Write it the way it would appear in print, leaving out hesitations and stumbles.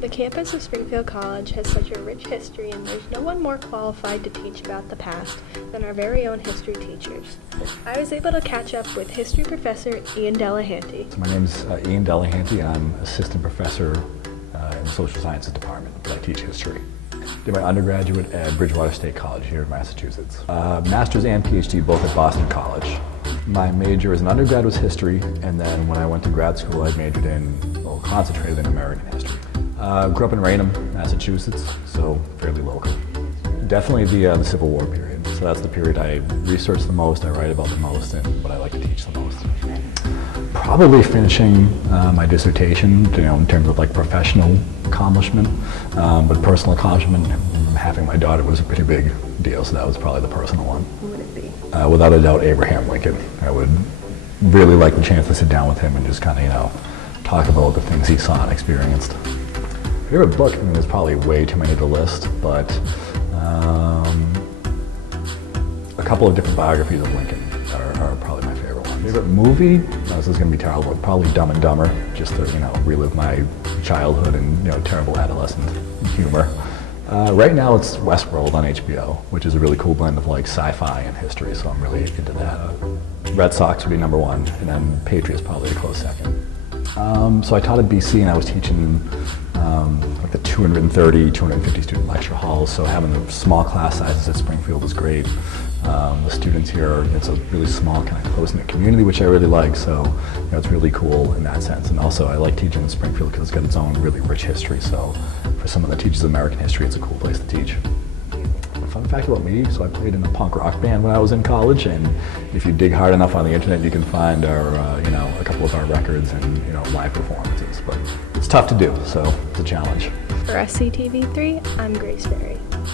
The campus of Springfield College has such a rich history, and there's no one more qualified to teach about the past than our very own history teachers. I was able to catch up with history professor Ian Delahanty. So my name is Ian Delahanty. I'm assistant professor in the social sciences department, but I teach history. Did my undergraduate at Bridgewater State College here in Massachusetts. Master's and PhD both at Boston College. My major as an undergrad was history, and then when I went to grad school I majored in, or concentrated in American history. Grew up in Raynham, Massachusetts, so fairly local. Definitely the Civil War period. So that's the period I research the most, I write about the most, and what I like to teach the most. Probably finishing my dissertation, in terms of like professional accomplishment, but personal accomplishment, having my daughter was a pretty big deal, so that was probably the personal one. Who would it be? Without a doubt, Abraham Lincoln. I would really like the chance to sit down with him and just kind of, talk about the things he saw and experienced. Favorite book, there's probably way too many to list, but a couple of different biographies of Lincoln are probably my favorite ones. Favorite movie? No, this is going to be terrible. Probably Dumb and Dumber, just to relive my childhood and terrible adolescent humor. Right now it's Westworld on HBO, which is a really cool blend of like sci-fi and history, so I'm really into that. Red Sox would be number one, and then Patriots probably a close second. So I taught at BC, and I was teaching like the 230, 250 student lecture halls, so having the small class sizes at Springfield was great. The students here, it's a really small, kind of close-knit community, which I really like, so it's really cool in that sense. And also I like teaching in Springfield because it's got its own really rich history, so for someone that teaches American history, it's a cool place to teach. Fun fact about me, so I played in a punk rock band when I was in college, and if you dig hard enough on the internet, you can find our, a couple of our records and, live performances. But it's tough to do, so it's a challenge. For SCTV3, I'm Grace Berry.